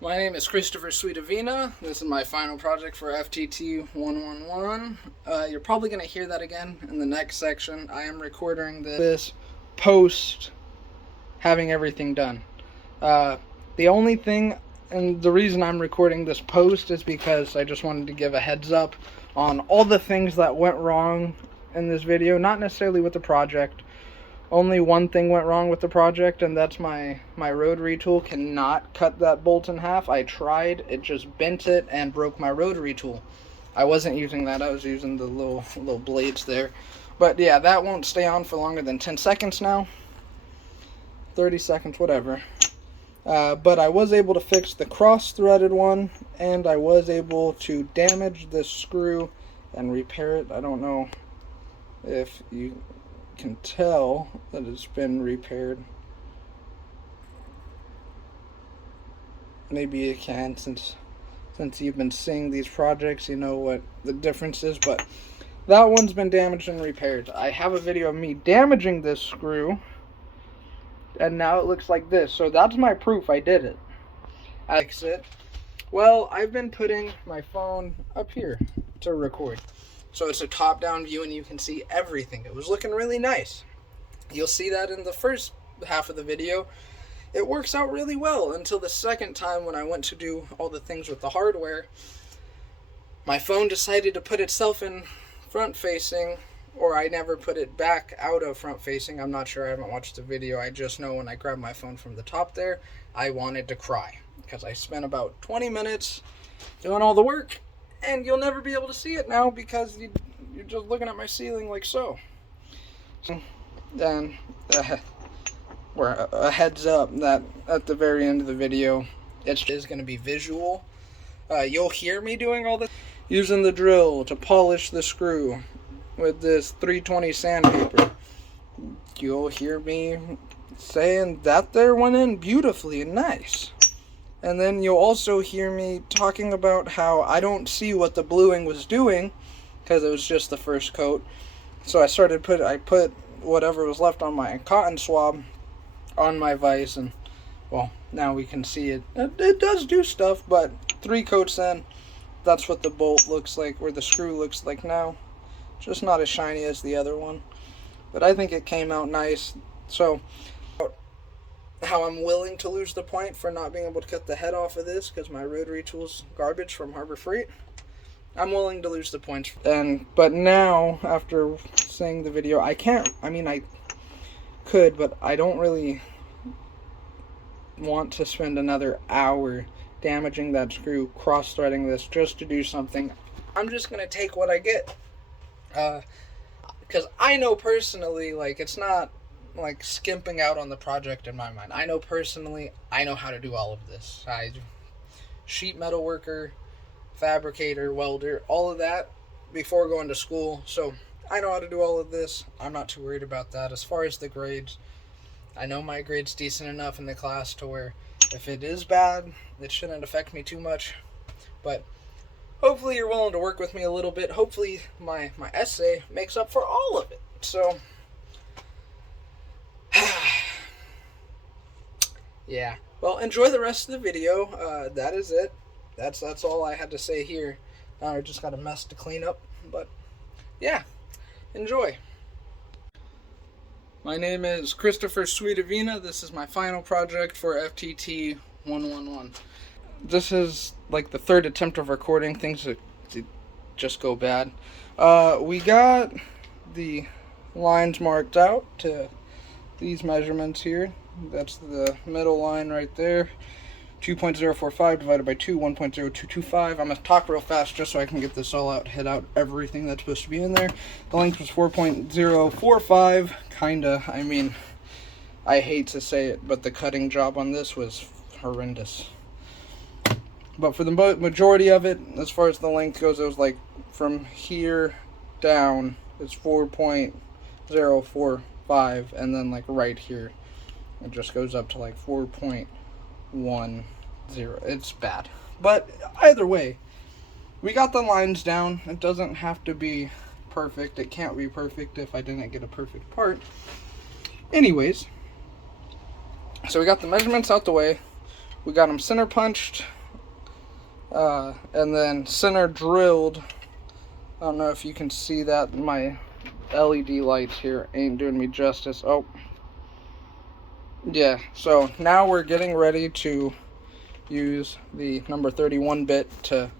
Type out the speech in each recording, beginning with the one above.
My name is Christopher Sweetavina. This is my final project for FTT 111. You're probably going to hear that again in the next section. I am recording this post having everything done. The only thing, and the reason I'm recording this post is because I just wanted to give a heads up on all the things that went wrong in this video. Not necessarily with the project. Only one thing went wrong with the project, and that's my rotary tool cannot cut that bolt in half. I tried, it just bent it and broke my rotary tool. I wasn't using that, I was using the little blades there. But yeah, that won't stay on for longer than 10 seconds now. 30 seconds, whatever. But I was able to fix the cross-threaded one, and I was able to damage this screw and repair it. I don't know if you can tell that it's been repaired. Maybe you can, since you've been seeing these projects, you know what the difference is, but that one's been damaged and repaired. I have a video of me damaging this screw, and now it looks like this, so that's my proof I did it. I fix it. Well, I've been putting my phone up here to record. So it's a top-down view and you can see everything. It was looking really nice. You'll see that in the first half of the video. It works out really well until the second time when I went to do all the things with the hardware. My phone decided to put itself in front-facing, or I never put it back out of front-facing. I'm not sure, I haven't watched the video. I just know when I grabbed my phone from the top there, I wanted to cry. Because I spent about 20 minutes doing all the work. And you'll never be able to see it now because you're just looking at my ceiling like so. Then, a heads up that at the very end of the video, it is going to be visual. You'll hear me doing all this, using the drill to polish the screw with this 320 sandpaper. You'll hear me saying that there went in beautifully and nice. And then you'll also hear me talking about how I don't see what the bluing was doing because it was just the first coat. So I put whatever was left on my cotton swab on my vise, and well, now we can see it. It does do stuff, but 3 coats in, that's what the bolt looks like, or the screw looks like now. Just not as shiny as the other one. But I think it came out nice. So how I'm willing to lose the point for not being able to cut the head off of this because my rotary tool's garbage from Harbor Freight. I'm willing to lose the points. But now, after seeing the video, I could, but I don't really want to spend another hour damaging that screw, cross-threading this just to do something. I'm just going to take what I get. Because I know personally, like, it's not like skimping out on the project in my mind. I know personally, I know how to do all of this. Sheet metal worker, fabricator, welder, all of that before going to school. So I know how to do all of this. I'm not too worried about that. As far as the grades, I know my grade's decent enough in the class to where if it is bad, it shouldn't affect me too much. But hopefully you're willing to work with me a little bit. Hopefully my essay makes up for all of it. So yeah, well, enjoy the rest of the video. That is it. That's all I had to say here. Now I just got a mess to clean up, but yeah, enjoy. My name is Christopher Sweetavina. This is my final project for FTT 111. This is like the third attempt of recording things that just go bad. We got the lines marked out to these measurements here. That's the middle line right there. 2.045 divided by 2, 1.0225. I'm going to talk real fast just so I can get this all out, hit out everything that's supposed to be in there. The length was 4.045. Kinda. I mean, I hate to say it, but the cutting job on this was horrendous. But for the majority of it, as far as the length goes, it was like from here down, it's 4.045, and then like right here, it just goes up to like 4.10. It's bad. But either way, we got the lines down. It doesn't have to be perfect. It can't be perfect if I didn't get a perfect part. Anyways, so we got the measurements out the way. We got them center punched, and then center drilled. I don't know if you can see that. My LED lights here ain't doing me justice. Oh, yeah. So now we're getting ready to use the number 31 bit to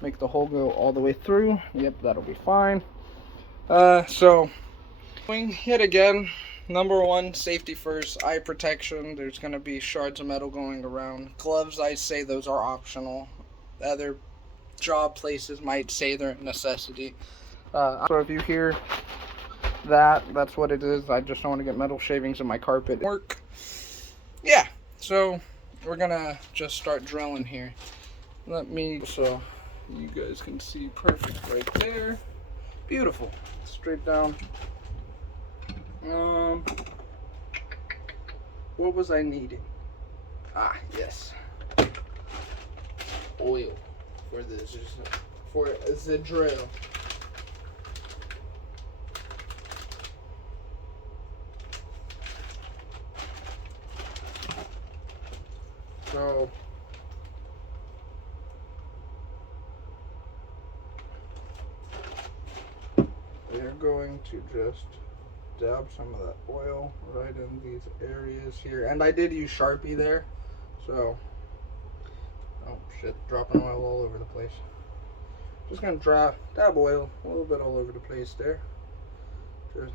make the hole go all the way through. Yep, that'll be fine. So yet again, number one, safety first, eye protection. There's going to be shards of metal going around. Gloves, I say those are optional. Other job places might say they're a necessity. So if you hear that, that's what it is. I just don't want to get metal shavings in my carpet. Work. Yeah, so we're going to just start drilling here. So you guys can see perfect right there. Beautiful. Straight down. What was I needing? Ah, yes. Oil for this, for the drill. So we're going to just dab some of that oil right in these areas here. And I did use Sharpie there, so oh shit, dropping oil all over the place. Just gonna dab oil a little bit all over the place there. Just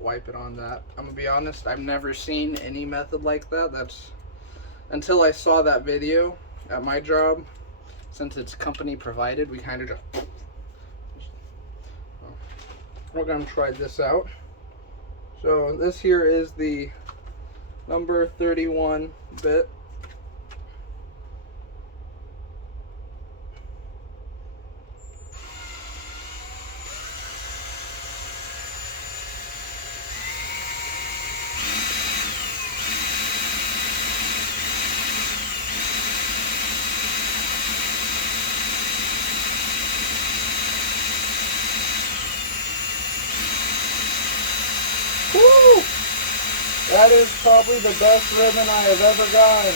wipe it on that. I'm gonna be honest, I've never seen any method like that. That's until I saw that video at my job. Since it's company provided, we kind of just we're gonna try this out. So this here is the number 31 bit. Woo! That is probably the best ribbon I have ever gotten.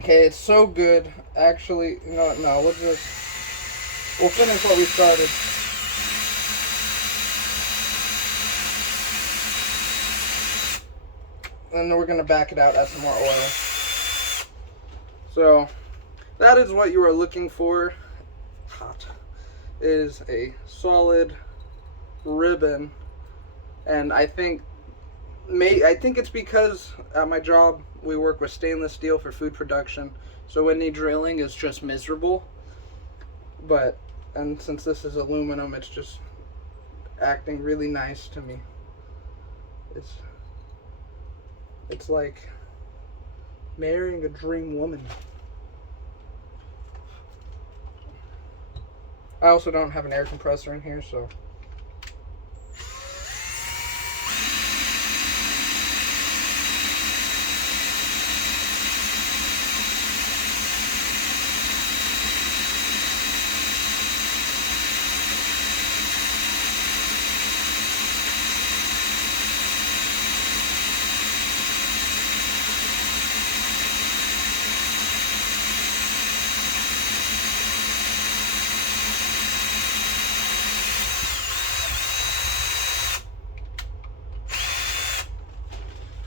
Okay, it's so good. Actually, no, we'll finish what we started. And then we're gonna back it out, add some more oil. So that is what you are looking for. Hot. Is a solid ribbon, and I think it's because at my job we work with stainless steel for food production, so any drilling is just miserable. And since this is aluminum, it's just acting really nice to me. It's like marrying a dream woman. I also don't have an air compressor in here, so.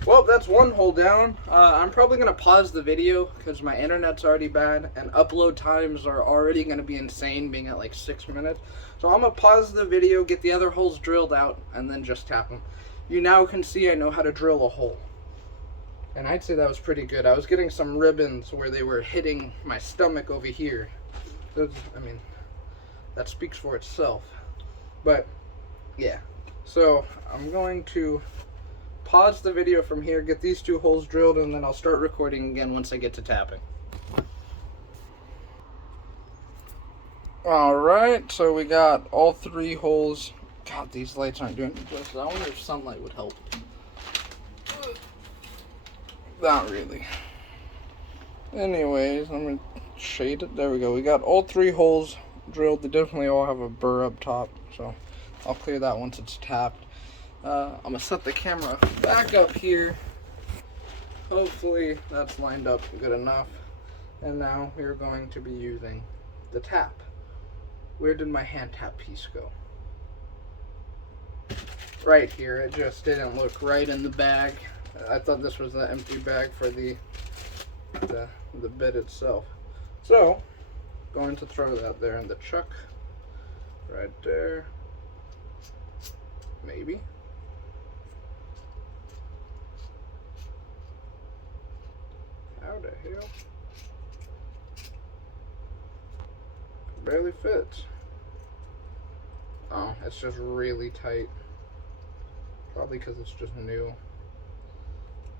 Well, that's one hole down. I'm probably going to pause the video because my internet's already bad and upload times are already going to be insane, being at like 6 minutes. So I'm going to pause the video, get the other holes drilled out, and then just tap them. You now can see I know how to drill a hole. And I'd say that was pretty good. I was getting some ribbons where they were hitting my stomach over here. I mean, that speaks for itself. But, yeah. So, I'm going to pause the video from here, get these two holes drilled, and then I'll start recording again once I get to tapping. Alright, so we got all 3 holes. God, these lights aren't doing it justice. I wonder if sunlight would help. Not really. Anyways, I'm going to shade it. There we go. We got all 3 holes drilled. They definitely all have a burr up top, so I'll clear that once it's tapped. I'm gonna set the camera back up here. Hopefully that's lined up good enough. And now we're going to be using the tap. Where did my hand tap piece go? Right here. It just didn't look right in the bag. I thought this was the empty bag for the bit itself. So, going to throw that there in the chuck. Right there. Maybe. How the hell? Barely fits. Oh, it's just really tight. Probably because it's just new.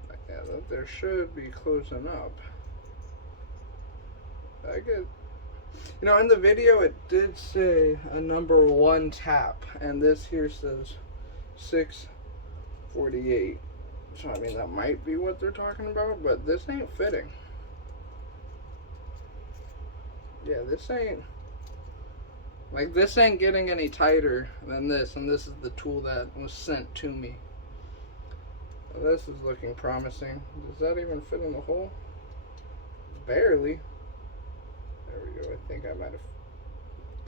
But yeah, that there should be closing up. I get, you know, in the video it did say a number 1 tap, and this here says 648. So I mean that might be what they're talking about, but this ain't fitting. Yeah, this ain't getting any tighter than this, and this is the tool that was sent to me. Well, this is looking promising. Does that even fit in the hole? Barely. There we go. I think I might have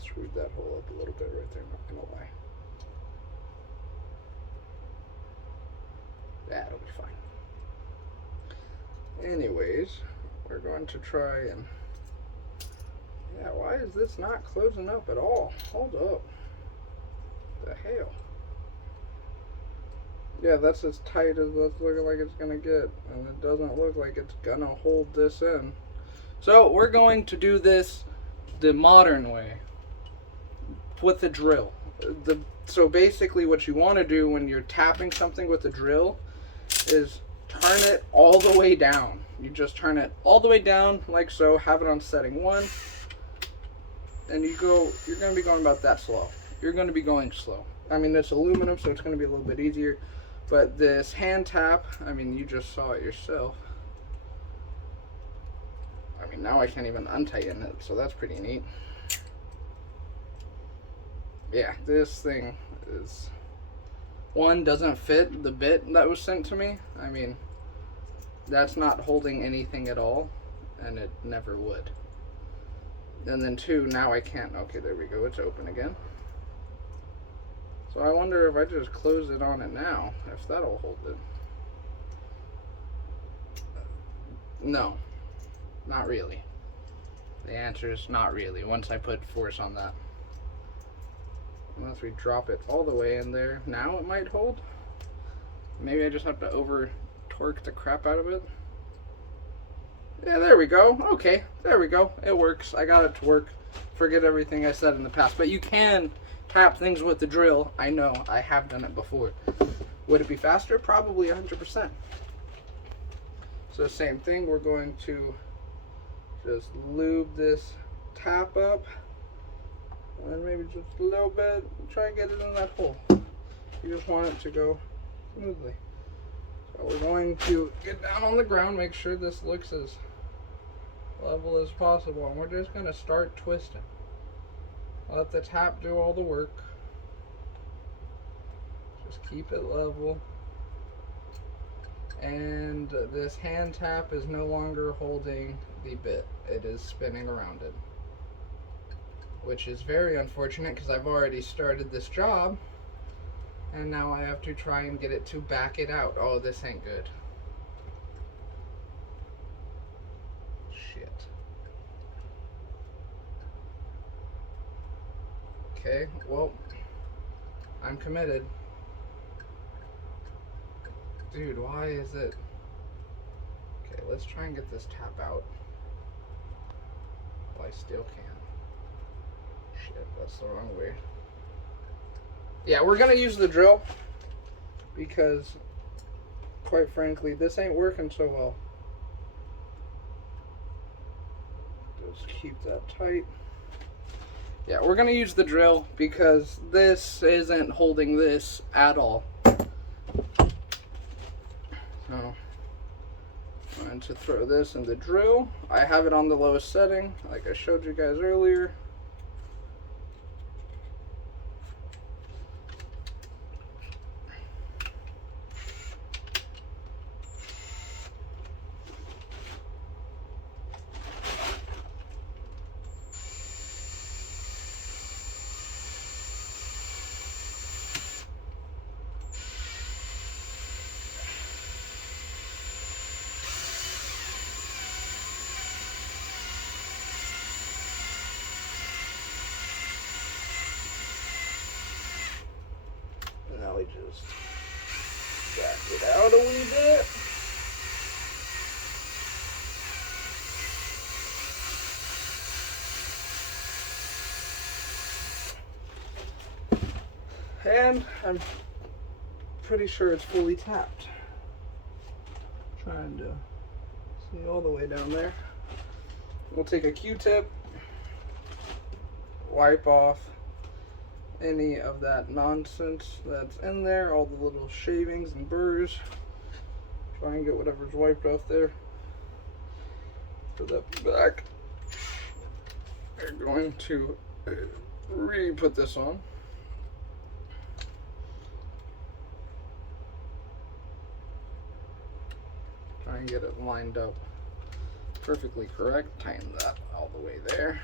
screwed that hole up a little bit right there, not gonna lie. That'll be fine. Anyways, we're going to try and... Yeah, why is this not closing up at all? Hold up. The hell? Yeah, that's as tight as that's looking like it's gonna get, and it doesn't look like it's gonna hold this in. So we're going to do this the modern way with the drill. So basically what you want to do when you're tapping something with the drill is turn it all the way down. You just turn it all the way down like so, have it on setting 1, and you're going to be going about that slow. You're going to be going slow. I mean, it's aluminum, so it's going to be a little bit easier, but this hand tap, I mean, you just saw it yourself. I mean, now I can't even untighten it, so that's pretty neat. Yeah, this thing is... One, doesn't fit the bit that was sent to me. I mean, that's not holding anything at all, and it never would. And then 2, now I can't... Okay, there we go, it's open again. So I wonder if I just close it on it now, if that'll hold it. No. Not really. The answer is not really, once I put force on that. Unless we drop it all the way in there. Now it might hold. Maybe I just have to over torque the crap out of it. Yeah, there we go. Okay, there we go. It works. I got it to work. Forget everything I said in the past. But you can tap things with the drill. I know. I have done it before. Would it be faster? Probably 100%. So same thing. We're going to just lube this tap up, and maybe just a little bit, try and get it in that hole. You just want it to go smoothly. So we're going to get down on the ground, make sure this looks as level as possible, and we're just going to start twisting. Let the tap do all the work. Just keep it level. And this hand tap is no longer holding the bit. It is spinning around it. Which is very unfortunate because I've already started this job. And now I have to try and get it to back it out. Oh, this ain't good. Shit. Okay, well, I'm committed. Dude, why is it... Okay, let's try and get this tap out. Well, I still can. Shit, that's the wrong way. Yeah, we're gonna use the drill because, quite frankly, this ain't working so well. Just keep that tight. Yeah, we're gonna use the drill because this isn't holding this at all. So, I'm going to throw this in the drill. I have it on the lowest setting, like I showed you guys earlier. back it out a wee bit. And I'm pretty sure it's fully tapped. Trying to see all the way down there. We'll take a Q-tip, wipe off any of that nonsense that's in there, all the little shavings and burrs. Try and get whatever's wiped off there. Put that back. We're going to re-put this on. Try and get it lined up perfectly correct. Tighten that all the way there.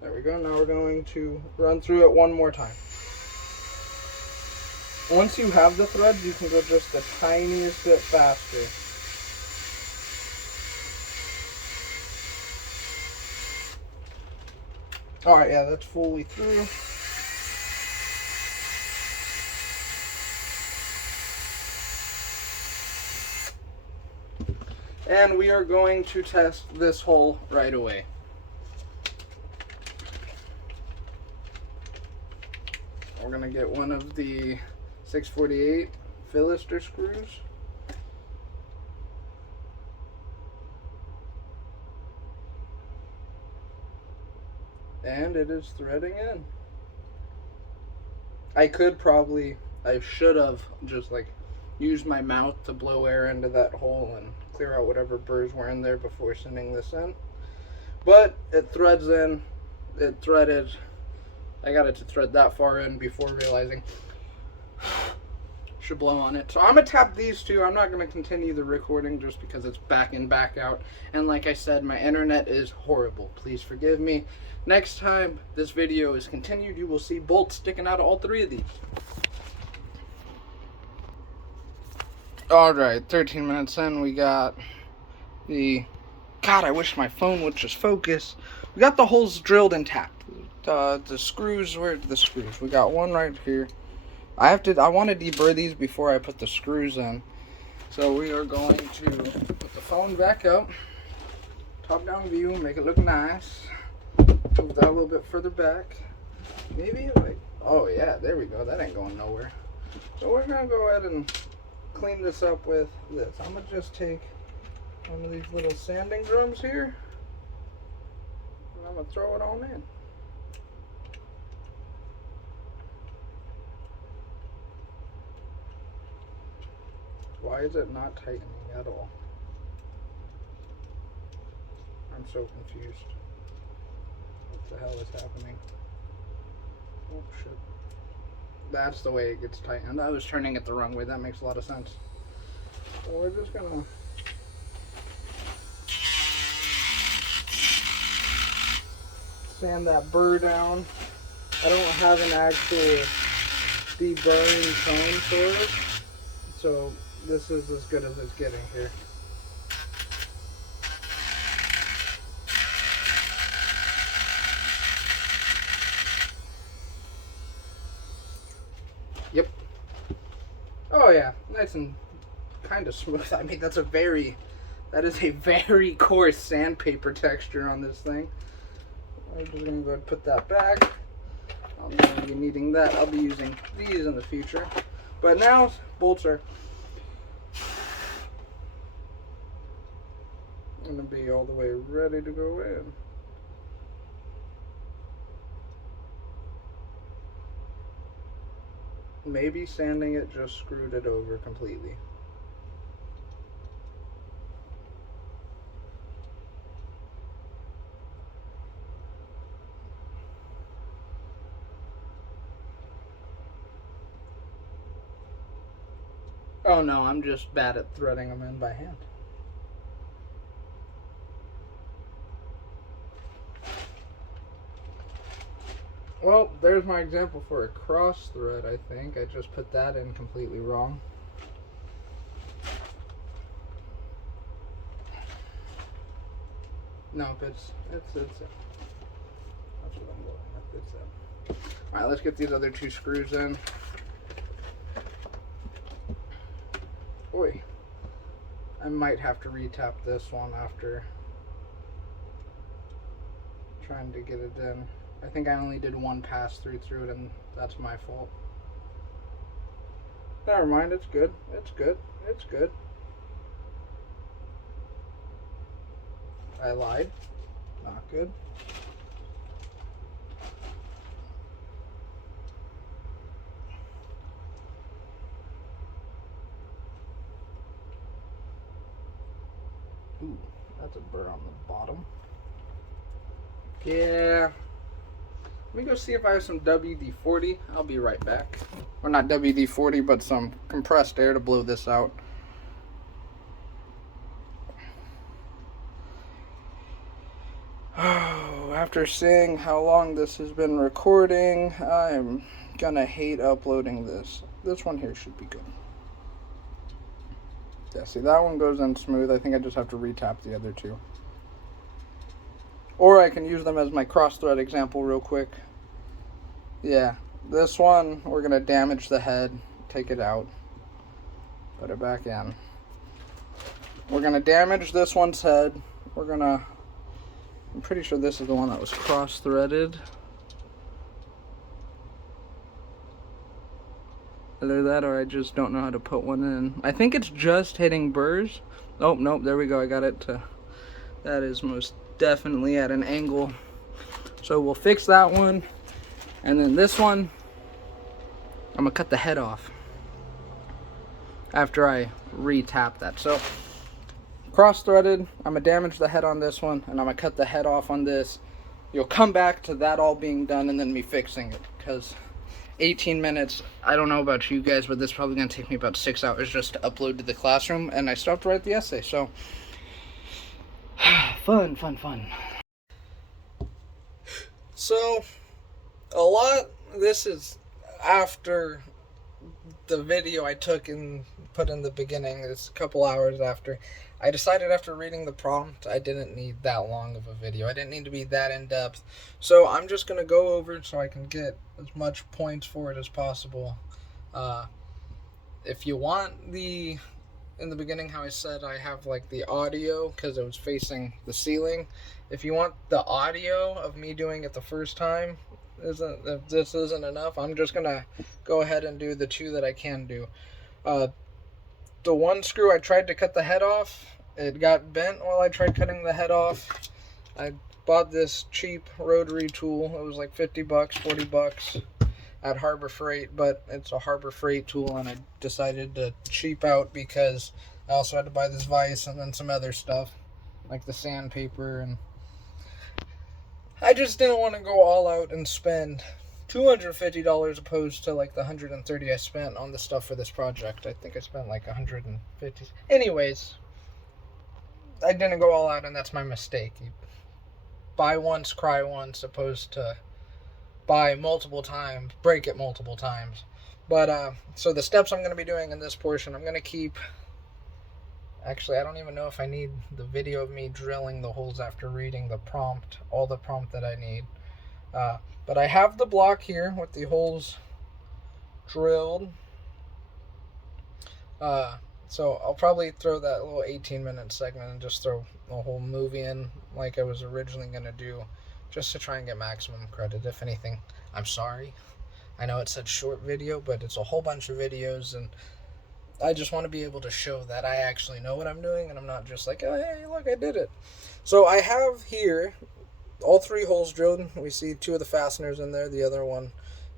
There we go. Now we're going to run through it one more time. Once you have the threads, you can go just the tiniest bit faster. Alright, yeah, that's fully through. And we are going to test this hole right away. We're going to get one of the 648 Philister screws. And it is threading in. I should have just like used my mouth to blow air into that hole and clear out whatever burrs were in there before sending this in. But it threads in. It threaded. I got it to thread that far in before realizing should blow on it. So I'm going to tap these two. I'm not going to continue the recording just because it's back in, back out. And like I said, my internet is horrible. Please forgive me. Next time this video is continued, you will see bolts sticking out of all three of these. Alright, 13 minutes in, we got the... God, I wish my phone would just focus. We got the holes drilled and tapped. The screws, where are the screws? We got one right here. I want to deburr these before I put the screws in. So we are going to put the phone back up. Top down view, make it look nice. Move that a little bit further back. Maybe like, oh yeah, there we go. That ain't going nowhere. So we're going to go ahead and clean this up with this. I'm going to just take one of these little sanding drums here. And I'm going to throw it on in. Why is it not tightening at all? I'm so confused. What the hell is happening? Oh shit. That's the way it gets tightened. I was turning it the wrong way. That makes a lot of sense. So we're just gonna sand that burr down. I don't have an actual deburring cone for it, so this is as good as it's getting here. Yep. Oh yeah, nice and kind of smooth. I mean, that is a very coarse sandpaper texture on this thing. I'm just gonna go ahead and put that back. I'm gonna be needing that. I'll be using these in the future. But now bolts are gonna be all the way ready to go in. Maybe sanding it just screwed it over completely. Oh no, I'm just bad at threading them in by hand. Well, there's my example for a cross thread, I think. I just put that in completely wrong. Nope, it's that's what I'm going with. It's it. Alright, let's get these other two screws in. Oi. I might have to retap this one after trying to get it in. I think I only did one pass through it, and that's my fault. Never mind, it's good. It's good. It's good. I lied. Not good. Ooh, that's a burr on the bottom. Yeah. Let me go see if I have some WD-40. I'll be right back. Or not WD-40, but some compressed air to blow this out. Oh, after seeing how long this has been recording, I'm gonna hate uploading this. This one here should be good. Yeah, see, that one goes in smooth. I think I just have to retap the other two. Or I can use them as my cross-thread example real quick. Yeah, this one, we're going to damage the head, take it out, put it back in. We're going to damage this one's head. I'm pretty sure this is the one that was cross-threaded. Either that or I just don't know how to put one in. I think it's just hitting burrs. Oh, nope, there we go. I got it to... That is most definitely at an angle. So we'll fix that one. And then this one, I'm going to cut the head off after I re-tap that. So cross-threaded, I'm going to damage the head on this one, and I'm going to cut the head off on this. You'll come back to that all being done and then me fixing it, because 18 minutes, I don't know about you guys, but this is probably going to take me about 6 hours just to upload to the classroom, and I still have to write the essay, so fun. So, this is after the video I took and put in the beginning. It's a couple hours after. I decided after reading the prompt, I didn't need that long of a video. I didn't need to be that in-depth. So I'm just going to go over it so I can get as much points for it as possible. If you want in the beginning how I said I have like the audio because it was facing the ceiling. If you want the audio of me doing it the first time, if this isn't enough, I'm just going to go ahead and do the two that I can do. The one screw I tried to cut the head off, it got bent while I tried cutting the head off. I bought this cheap rotary tool. It was like $50, $40 at Harbor Freight, but it's a Harbor Freight tool, and I decided to cheap out because I also had to buy this vise and then some other stuff like the sandpaper, and I just didn't want to go all out and spend $250 opposed to like the $130 I spent on the stuff for this project. I think I spent like $150. Anyways, I didn't go all out, and that's my mistake. You buy once, cry once, opposed to buy multiple times, break it multiple times. But so the steps I'm going to be doing in this portion, I'm going to keep... Actually, I don't even know if I need the video of me drilling the holes after reading the prompt, all the prompt that I need. But I have the block here with the holes drilled. So I'll probably throw that little 18-minute segment and just throw the whole movie in like I was originally going to do, just to try and get maximum credit. If anything, I'm sorry. I know it said short video, but it's a whole bunch of videos, and I just want to be able to show that I actually know what I'm doing, and I'm not just like, oh, hey, look, I did it. So I have here all 3 holes drilled. We see 2 of the fasteners in there. The other one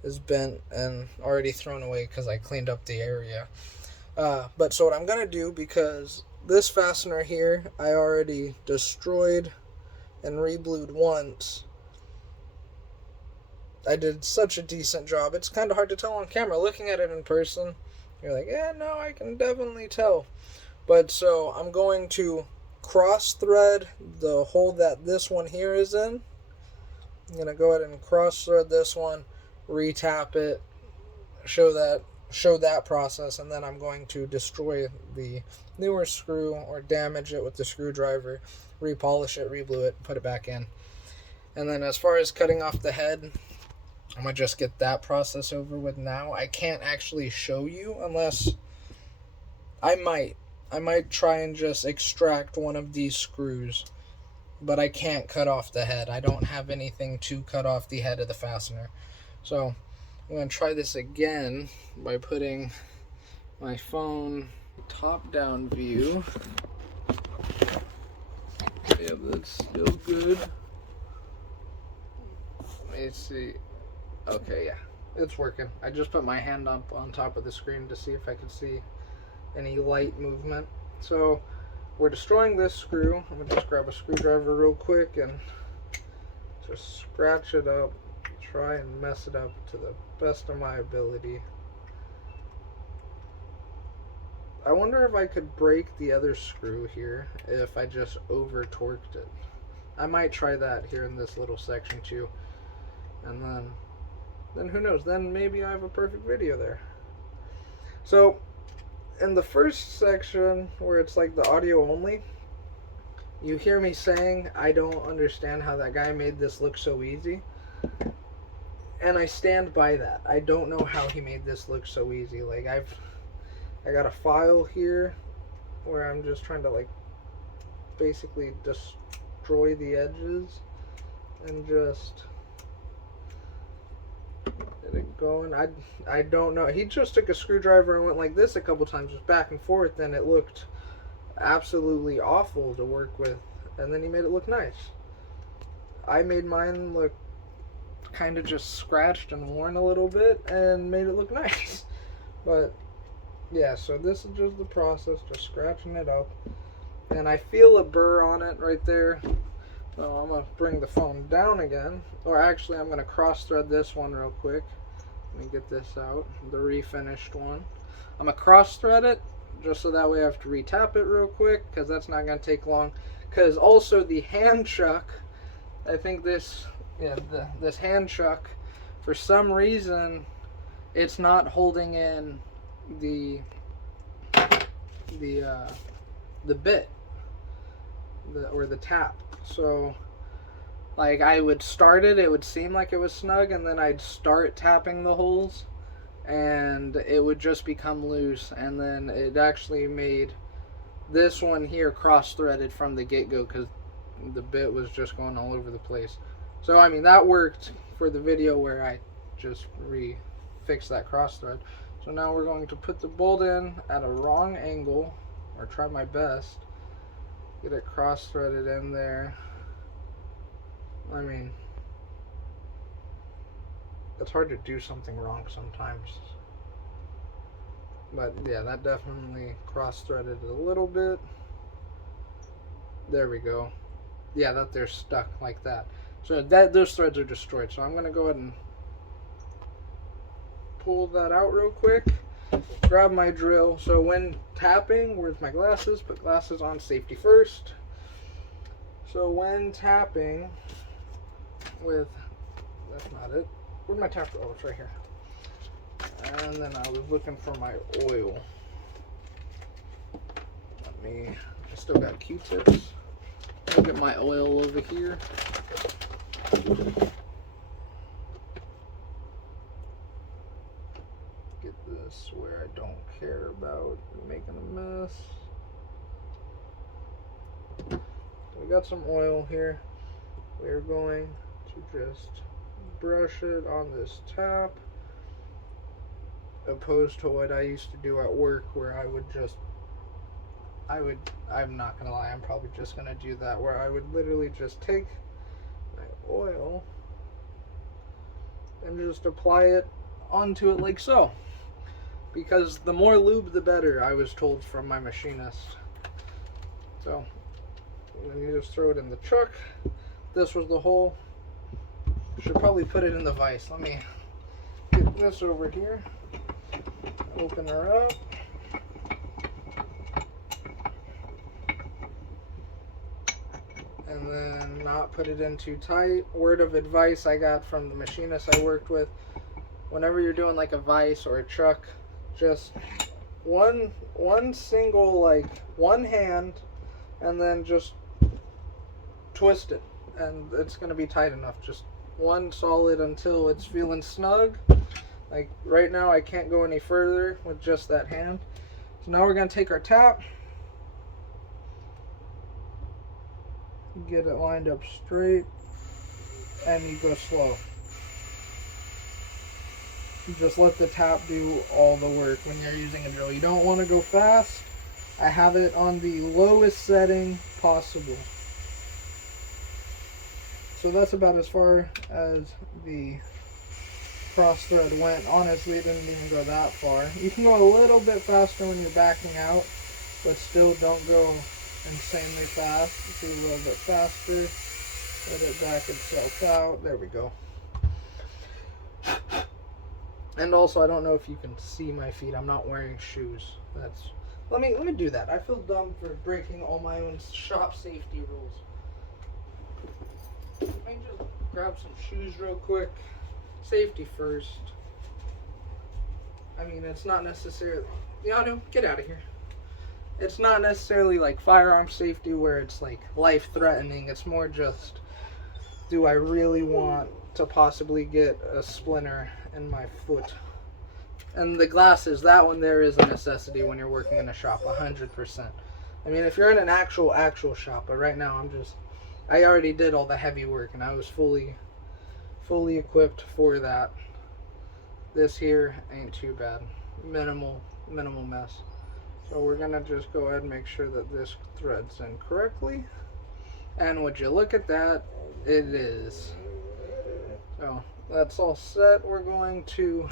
is bent and already thrown away because I cleaned up the area. But so what I'm going to do, because this fastener here I already destroyed and re-blued once, I did such a decent job. It's kind of hard to tell on camera. Looking at it in person, you're like, yeah, no, I can definitely tell. But so I'm going to cross thread the hole that this one here is in. I'm going to go ahead and cross thread this one, retap it, show that process, and then I'm going to destroy the newer screw or damage it with the screwdriver, repolish it, reblue it, put it back in. And then as far as cutting off the head, I'm going to just get that process over with now. I can't actually show you unless I might try and just extract one of these screws, but I can't cut off the head. I don't have anything to cut off the head of the fastener. So I'm going to try this again by putting my phone top-down view. Yeah, that's still good. Let me see. Okay, yeah, it's working. I just put my hand up on top of the screen to see if I could see any light movement. So we're destroying this screw. I'm gonna just grab a screwdriver real quick and just scratch it up, try and mess it up to the best of my ability. I wonder if I could break the other screw here if I just over torqued it. I might try that here in this little section too, and then who knows, then maybe I have a perfect video there. So in the first section where it's like the audio only, you hear me saying I don't understand how that guy made this look so easy, and I stand by that. I don't know how he made this look so easy. Like I got a file here where I'm just trying to like basically destroy the edges and just get it going. I don't know. He just took a screwdriver and went like this a couple times, just back and forth, and it looked absolutely awful to work with, and then he made it look nice. I made mine look kind of just scratched and worn a little bit and made it look nice. But yeah, so this is just the process, just scratching it up. And I feel a burr on it right there. So I'm going to bring the phone down again. Or actually, I'm going to cross thread this one real quick. Let me get this out, the refinished one. I'm going to cross thread it, just so that way I have to retap it real quick, because that's not going to take long. Because also the hand chuck, I think this hand chuck, for some reason, it's not holding in the bit, or the tap. So like I would start it, it would seem like it was snug, and then I'd start tapping the holes and it would just become loose, and then it actually made this one here cross-threaded from the get-go because the bit was just going all over the place. So I mean, that worked for the video where I just fixed that cross thread. So now we're going to put the bolt in at a wrong angle, or try my best, get it cross-threaded in there. I mean, it's hard to do something wrong sometimes. But yeah, that definitely cross-threaded a little bit. There we go. Yeah, that they're stuck like that. So those threads are destroyed. So I'm going to go ahead and pull that out real quick, grab my drill. So when tapping, where's my glasses? Put glasses on, safety first. So when tapping with, that's not it. Where's my tap? Oh, it's right here. And then I was looking for my oil. I still got Q-tips. I'll get my oil over here. Get this where I don't care about making a mess. We got some oil here. We're going to just brush it on this tap, opposed to what I used to do at work, where I'm not gonna lie, I'm probably just gonna do that, where I would literally just take my oil and just apply it onto it like so, because the more lube the better, I was told from my machinist. So then you just throw it in the truck. This was the hole. Should probably put it in the vise. Let me get this over here, open her up. And then not put it in too tight. Word of advice I got from the machinist I worked with: whenever you're doing like a vise or a chuck, just one single, like one hand, and then just twist it, and it's gonna be tight enough. Just one solid until it's feeling snug. Like right now I can't go any further with just that hand, So now we're going to take our tap, get it lined up straight, and you go slow. You just let the tap do all the work when you're using a drill. You don't want to go fast. I have it on the lowest setting possible. So that's about as far as the cross thread went. Honestly, it didn't even go that far. You can go a little bit faster when you're backing out, but still don't go insanely fast. Do a little bit faster. Let it back itself out. There we go. And also, I don't know if you can see my feet. I'm not wearing shoes. Let me do that. I feel dumb for breaking all my own shop safety rules. Let me just grab some shoes real quick. Safety first. I mean, it's not necessarily... Yanu, get out of here. It's not necessarily like firearm safety where it's like life-threatening. It's more just, do I really want to possibly get a splinter in my foot? And the glasses, that one there is a necessity when you're working in a shop, 100%. I mean, if you're in an actual shop, but right now I already did all the heavy work and I was fully equipped for that. This here ain't too bad. Minimal mess. So we're gonna just go ahead and make sure that this threads in correctly. And would you look at that, it is. So that's all set. We're going to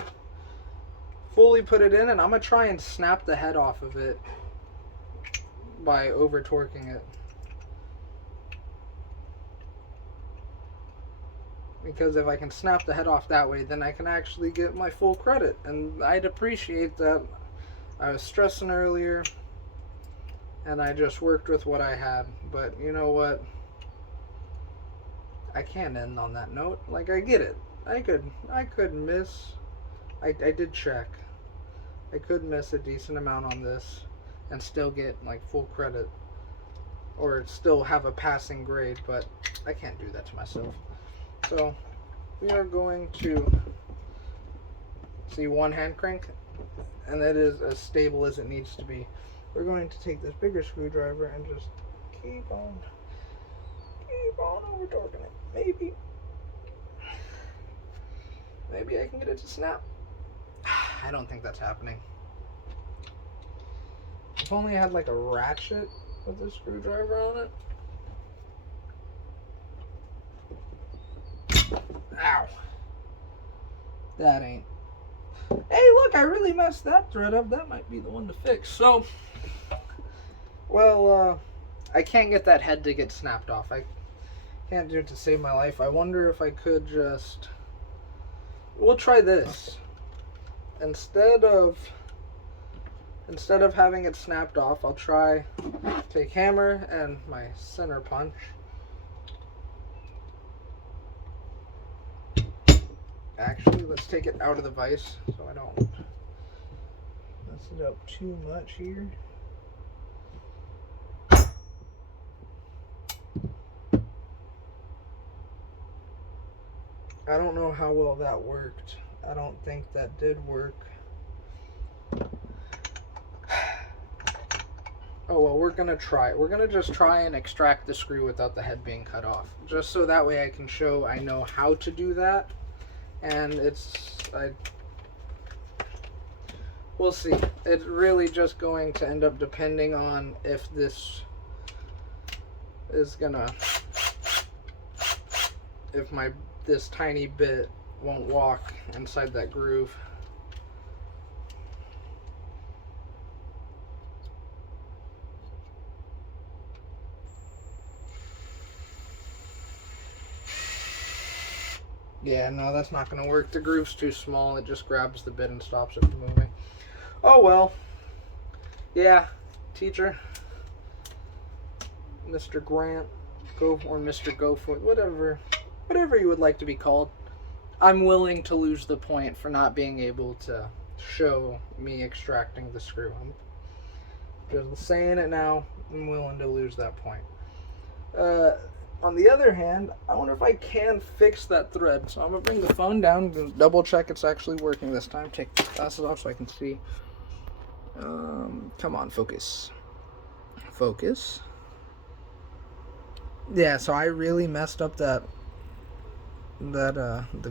fully put it in, and I'm gonna try and snap the head off of it by over torquing it. Because if I can snap the head off that way, then I can actually get my full credit. And I'd appreciate that. I was stressing earlier, and I just worked with what I had. But you know what? I can't end on that note. Like, I get it. I could miss. I did check. I could miss a decent amount on this and still get like full credit. Or still have a passing grade, but I can't do that to myself. So we are going to see one hand crank, and that is as stable as it needs to be. We're going to take this bigger screwdriver and just keep on over torquing it. Maybe I can get it to snap. I don't think that's happening. If only I had like a ratchet with a screwdriver on it. Ow. That ain't. Hey, look, I really messed that thread up. That might be the one to fix. So, well, I can't get that head to get snapped off. I can't do it to save my life. I wonder if I could just... We'll try this. Instead of having it snapped off, I'll try take hammer and my center punch. Actually, let's take it out of the vise so I don't mess it up too much here. I don't know how well that worked. I don't think that did work. Oh well, we're gonna try it. We're gonna just try and extract the screw without the head being cut off. Just so that way I can show I know how to do that. And we'll see. It's really just going to end up depending on if this is gonna, if this tiny bit won't walk inside that groove. Yeah, no, that's not going to work. The groove's too small. It just grabs the bit and stops it from moving. Oh, well. Yeah, teacher. Mr. Grant. Or Mr. Goforth. Whatever you would like to be called. I'm willing to lose the point for not being able to show me extracting the screw. I'm just saying it now. I'm willing to lose that point. On the other hand, I wonder if I can fix that thread. So I'm going to bring the phone down and double check it's actually working this time. Take the glasses off so I can see. Come on, focus. Focus. Yeah, so I really messed up the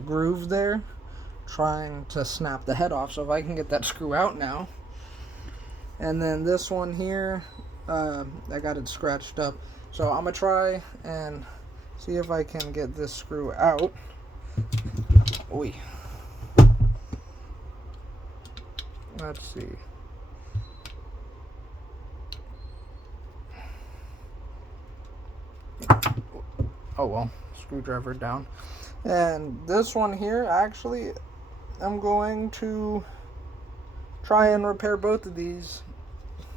groove there, trying to snap the head off. So if I can get that screw out now, and then this one here, I got it scratched up. So I'm gonna try and see if I can get this screw out. Oi. Let's see. Oh well, screwdriver down. And this one here, actually, I'm going to try and repair both of these.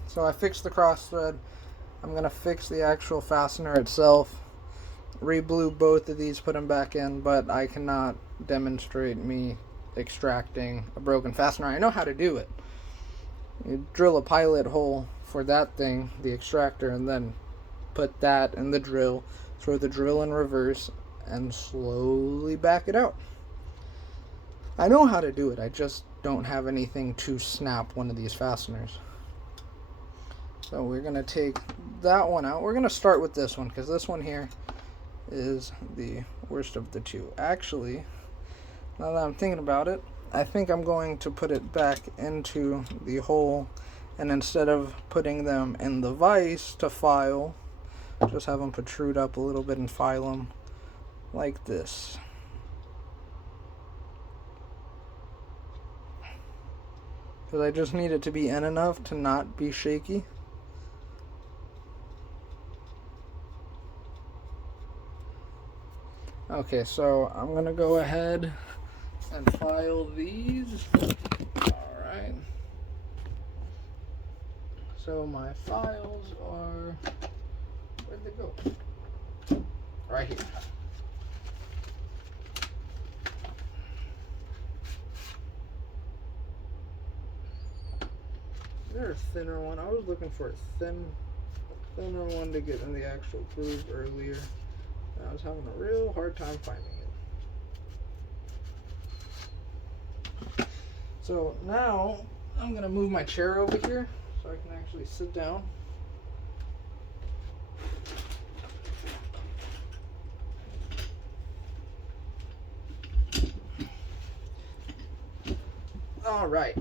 So I fixed the cross thread. I'm going to fix the actual fastener itself. Re-blue both of these, put them back in, but I cannot demonstrate me extracting a broken fastener. I know how to do it. You drill a pilot hole for that thing, the extractor, and then put that in the drill, throw the drill in reverse, and slowly back it out. I know how to do it, I just don't have anything to snap one of these fasteners. So we're going to take that one out. We're going to start with this one, because this one here is the worst of the two. Actually, now that I'm thinking about it, I think I'm going to put it back into the hole, and instead of putting them in the vise to file, just have them protrude up a little bit and file them like this. Because I just need it to be in enough to not be shaky. Okay, so I'm going to go ahead and file these. Alright. So my files are... Where'd they go? Right here. Is there a thinner one? I was looking for a thinner one to get in the actual groove earlier. I was having a real hard time finding it. So now I'm going to move my chair over here so I can actually sit down. All right.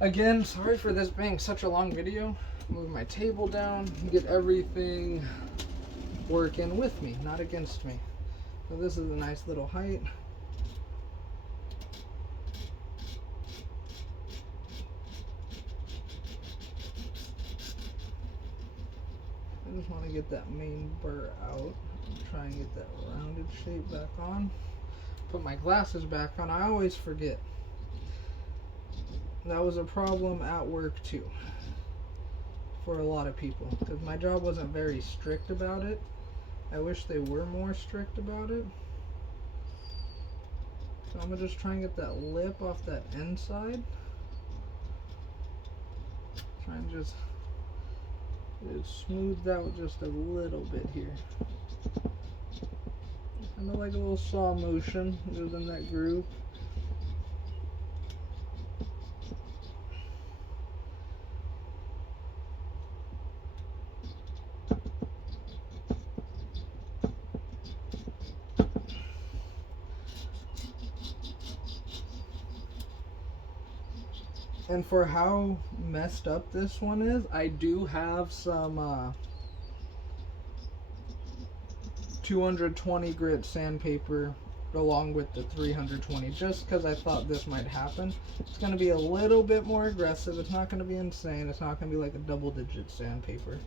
Again, sorry for this being such a long video. Move my table down, get everything working with me, not against me. So this is a nice little height. I just want to get that main burr out and try and get that rounded shape back on. Put my glasses back on. I always forget. That was a problem at work too for a lot of people, because my job wasn't very strict about it. I wish they were more strict about it. So I'm gonna just try and get that lip off that inside. Try and just get it smoothed out just a little bit here. Kind of like a little saw motion within that groove. And for how messed up this one is, I do have some 220 grit sandpaper along with the 320, just because I thought this might happen. It's going to be a little bit more aggressive. It's not going to be insane. It's not going to be like a double-digit sandpaper.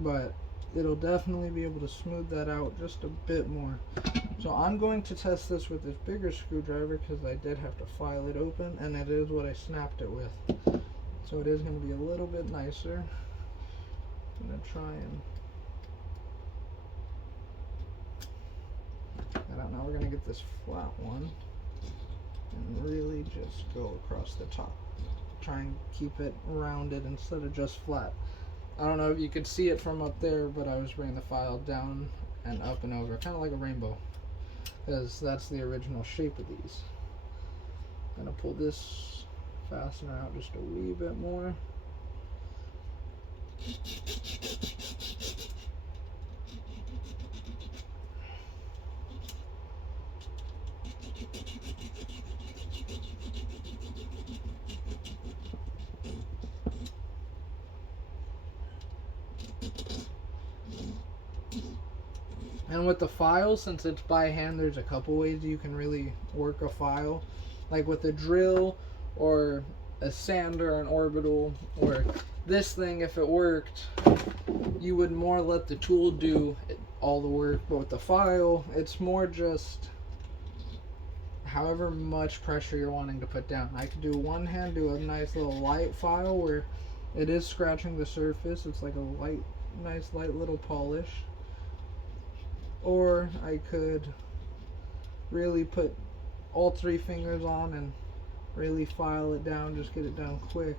But it'll definitely be able to smooth that out just a bit more. So I'm going to test this with this bigger screwdriver because I did have to file it open, and it is what I snapped it with. So it is going to be a little bit nicer. I'm going to try and... I don't know, we're going to get this flat one and really just go across the top. Try and keep it rounded instead of just flat. I don't know if you could see it from up there, but I was bringing the file down and up and over, kind of like a rainbow, because that's the original shape of these. I'm gonna pull this fastener out just a wee bit more. And with the file, since it's by hand, there's a couple ways you can really work a file. Like with a drill or a sander, an orbital, or this thing, if it worked, you would more let the tool do all the work. But with the file, it's more just however much pressure you're wanting to put down. I could do one hand, do a nice little light file where it is scratching the surface. It's like a nice light little polish. Or I could really put all 3 fingers on and really file it down, just get it down quick.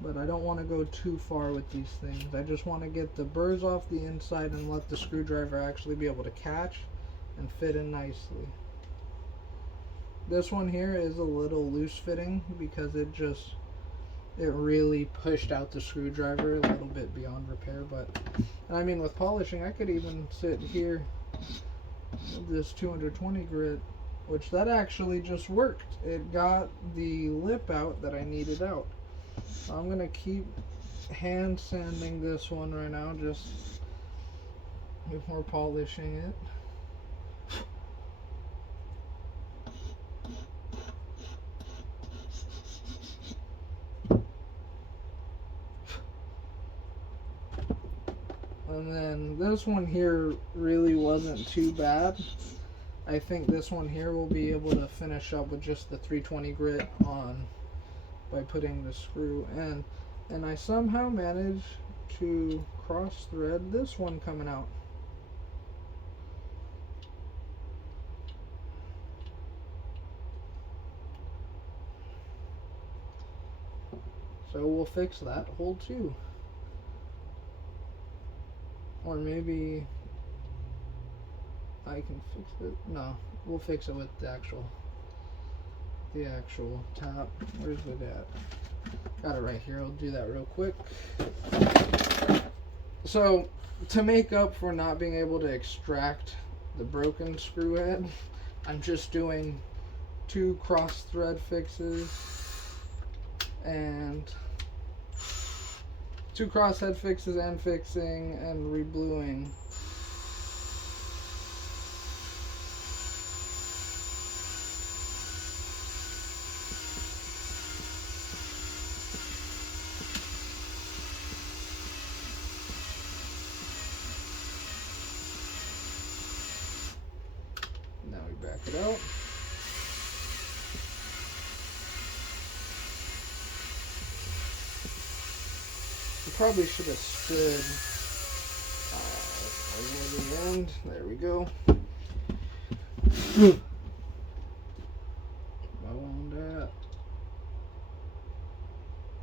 But I don't want to go too far with these things. I just want to get the burrs off the inside and let the screwdriver actually be able to catch and fit in nicely. This one here is a little loose fitting because it really pushed out the screwdriver a little bit beyond repair. But I mean, with polishing, I could even sit here with this 220 grit, which that actually just worked. It got the lip out that I needed out. So I'm gonna keep hand sanding this one right now just before polishing it. And then this one here really wasn't too bad. I think this one here will be able to finish up with just the 320 grit on by putting the screw in. And I somehow managed to cross thread this one coming out. So we'll fix that hole too. Or maybe I can fix it. No, we'll fix it with the actual tap. Where's it at? Got it right here. I'll do that real quick. So to make up for not being able to extract the broken screw head, I'm just doing 2 cross thread fixes and 2 cross head fixes and fixing and rebluing. Now we back it out. Probably should have stood near the end. There we go.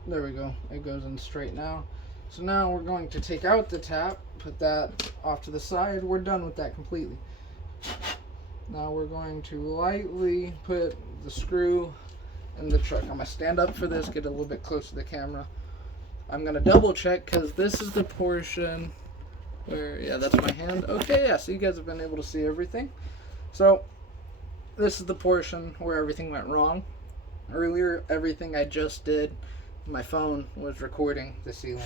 There we go. It goes in straight now. So now we're going to take out the tap, put that off to the side. We're done with that completely. Now we're going to lightly put the screw in the truck. I'm going to stand up for this, get a little bit close to the camera. I'm going to double check because this is the portion where, yeah, that's my hand. Okay, yeah, so you guys have been able to see everything. So this is the portion where everything went wrong. Earlier, everything I just did, my phone was recording the ceiling.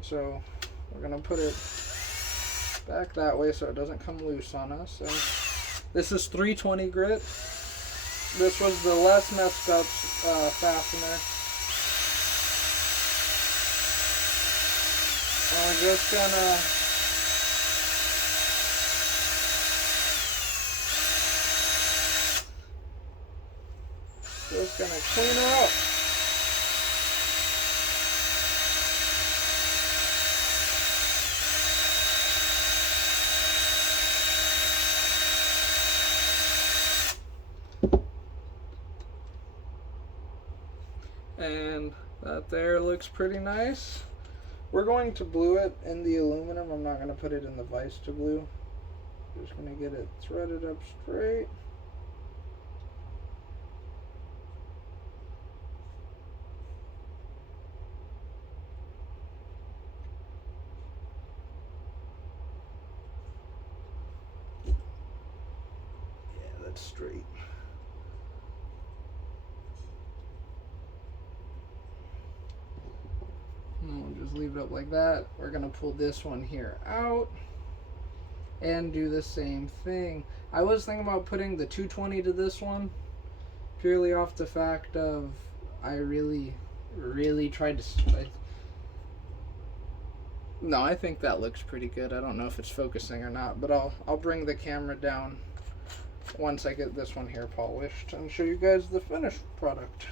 So we're going to put it back that way so it doesn't come loose on us. And this is 320 grit. This was the less messed up fastener. And we're just gonna clean her up. And that there looks pretty nice. We're going to glue it in the aluminum. I'm not going to put it in the vise to glue. Just going to get it threaded up straight. straight. And we'll just leave it up like that. We're gonna pull this one here out and do the same thing. I was thinking about putting the 220 to this one, purely off the fact of I really tried to. No, I think that looks pretty good. I don't know if it's focusing or not, but I'll bring the camera down once I get this one here polished and show you guys the finished product.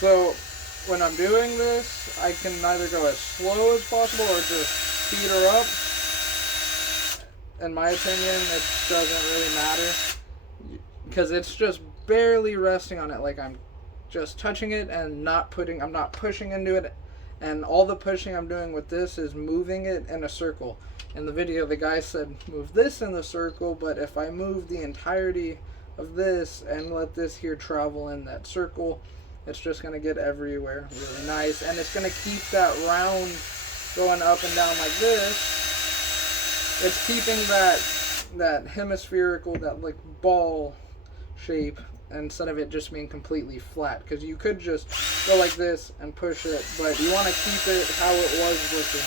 So when I'm doing this, I can either go as slow as possible or just speed her up. In my opinion, it doesn't really matter because it's just barely resting on it. Like I'm just touching it and I'm not pushing into it. And all the pushing I'm doing with this is moving it in a circle. In the video, the guy said, move this in the circle, but if I move the entirety of this and let this here travel in that circle, it's just going to get everywhere really nice. And it's going to keep that round going up and down like this. It's keeping that hemispherical, that like ball shape, instead of it just being completely flat, because you could just go like this and push it, but you want to keep it how it was looking.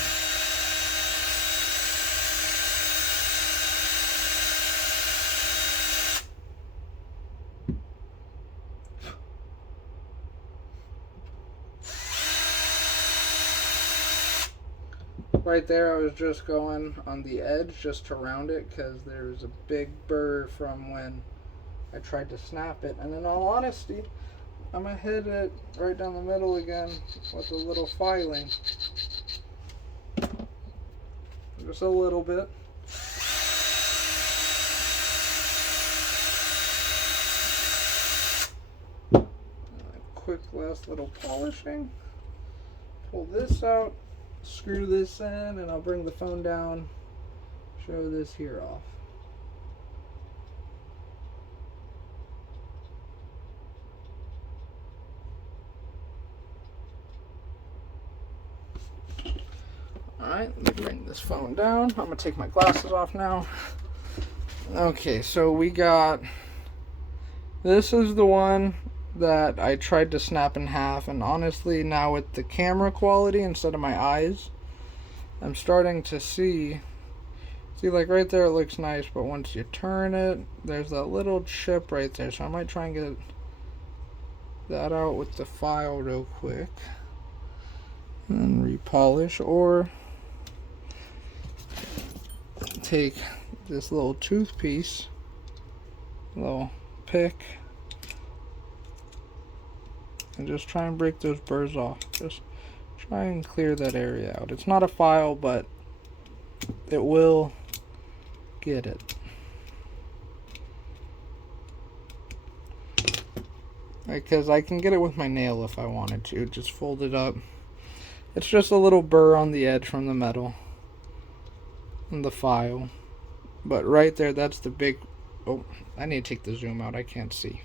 Right there, I was just going on the edge just to round it because there was a big burr from when I tried to snap it. And in all honesty, I'm going to hit it right down the middle again with a little filing. Just a little bit. And a quick last little polishing. Pull this out, screw this in, and I'll bring the phone down, show this here off. Alright, let me bring this phone down. I'm going to take my glasses off now. Okay, so we got... This is the one that I tried to snap in half, and honestly, now with the camera quality instead of my eyes, I'm starting to see like right there it looks nice, but once you turn it, there's that little chip right there, so I might try and get that out with the file real quick and repolish, or take this little toothpiece, little pick, and just try and break those burrs off. Just try and clear that area out. It's not a file, but it will get it. Because I can get it with my nail if I wanted to. Just fold it up. It's just a little burr on the edge from the metal and the file. But right there, that's the big... Oh, I need to take the zoom out. I can't see.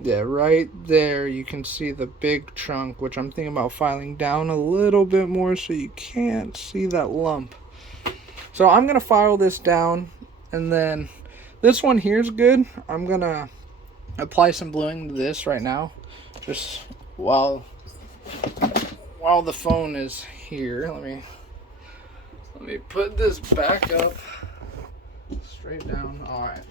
Yeah, right there you can see the big chunk, which I'm thinking about filing down a little bit more so you can't see that lump. So I'm going to file this down, and then this one here is good. I'm going to apply some bluing to this right now, just while the phone is here. Let me put this back up, straight down. All right.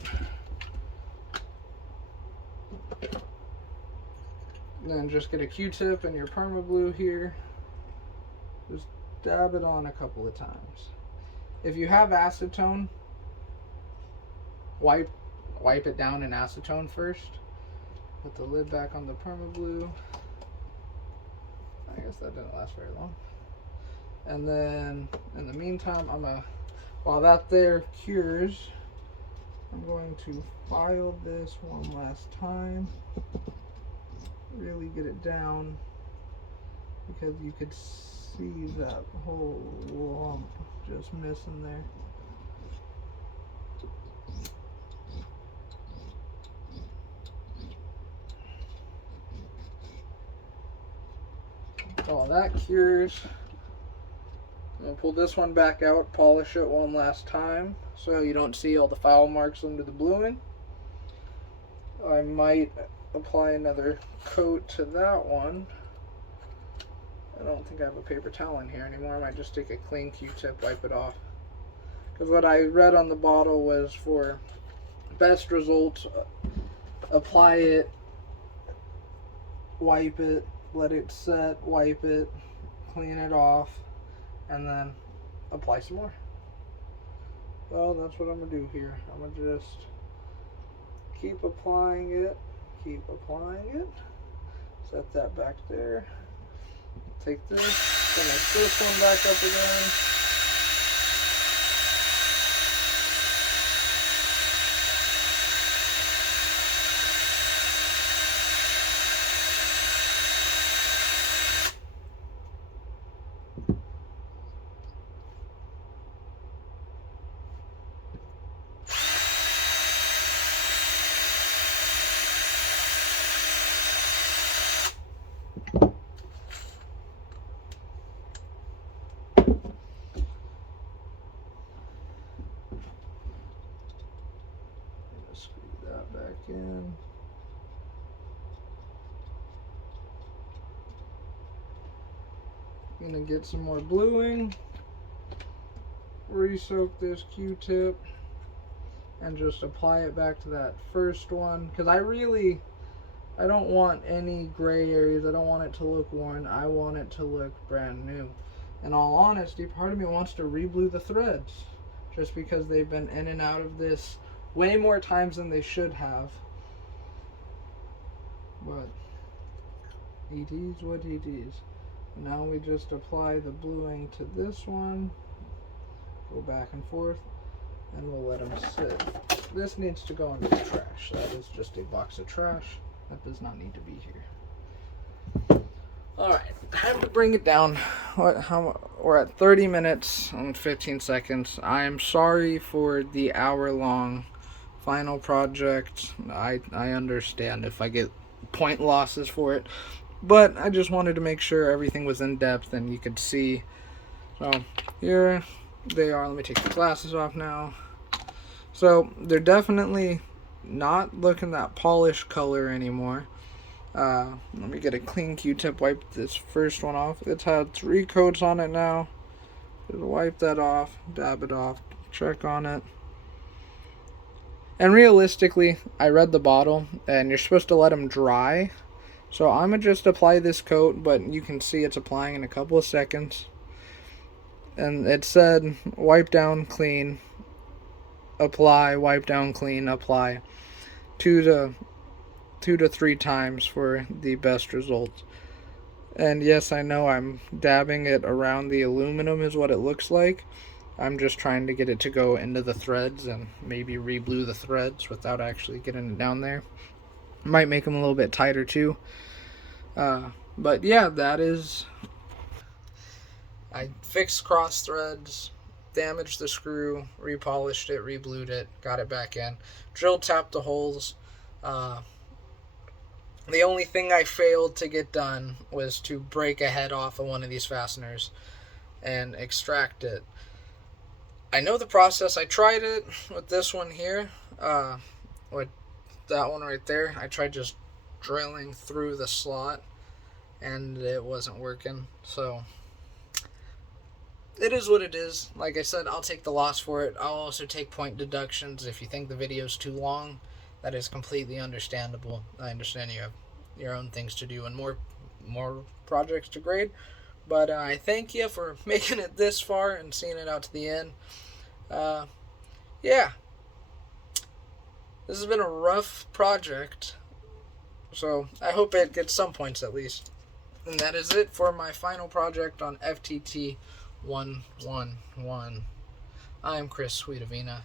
Then just get a Q-tip and your perma glue here. Just dab it on a couple of times. If you have acetone, wipe it down in acetone first. Put the lid back on the perma glue. I guess that didn't last very long. And then in the meantime, while that there cures, I'm going to file this one last time. Really get it down, because you could see that whole lump just missing there. While that cures, I'm going to pull this one back out, polish it one last time, so you don't see all the foul marks under the bluing. I might apply another coat to that one. I don't think I have a paper towel in here anymore. I might just take a clean Q-tip, wipe it off. Because what I read on the bottle was for best results, apply it, wipe it, let it set, wipe it, clean it off, and then apply some more. Well, that's what I'm going to do here. I'm going to just keep applying it, set that back there. Take this, finish this one back up again. Screw that back in. I'm gonna get some more bluing, re-soak this Q-tip, and just apply it back to that first one, because I don't want any gray areas. I don't want it to look worn. I want it to look brand new. In all honesty, part of me wants to re-blue the threads, just because they've been in and out of this way more times than they should have. But it is what it is. Now we just apply the bluing to this one, go back and forth, and we'll let them sit. This needs to go into the trash. That is just a box of trash. That does not need to be here. Alright, time to bring it down. We're at 30 minutes and 15 seconds. I am sorry for the hour-long final project. I understand if I get point losses for it, but I just wanted to make sure everything was in depth and you could see. So here they are. Let me take the glasses off now. So they're definitely not looking that polished color anymore. Let me get a clean Q-tip, wipe this first one off. It's had 3 coats on it now. Just wipe that off, dab it off, check on it. And realistically, I read the bottle, and you're supposed to let them dry. So I'm going to just apply this coat, but you can see it's applying in a couple of seconds. And it said, wipe down, clean, apply, wipe down, clean, apply. 2 to 3 times for the best results. And yes, I know I'm dabbing it around the aluminum is what it looks like. I'm just trying to get it to go into the threads and maybe re-blue the threads without actually getting it down there. Might make them a little bit tighter too. But yeah, that is... I fixed cross threads, damaged the screw, repolished it, re-blued it, got it back in. Drill tapped the holes. The only thing I failed to get done was to break a head off of one of these fasteners and extract it. I know the process. I tried it with this one here, with that one right there. I tried just drilling through the slot and it wasn't working. So it is what it is. Like I said, I'll take the loss for it. I'll also take point deductions. If you think the video's too long, that is completely understandable. I understand you have your own things to do and more projects to grade. But I thank you for making it this far and seeing it out to the end. Yeah. This has been a rough project. So I hope it gets some points at least. And that is it for my final project on FTT 111. I'm Chris Sweetavina.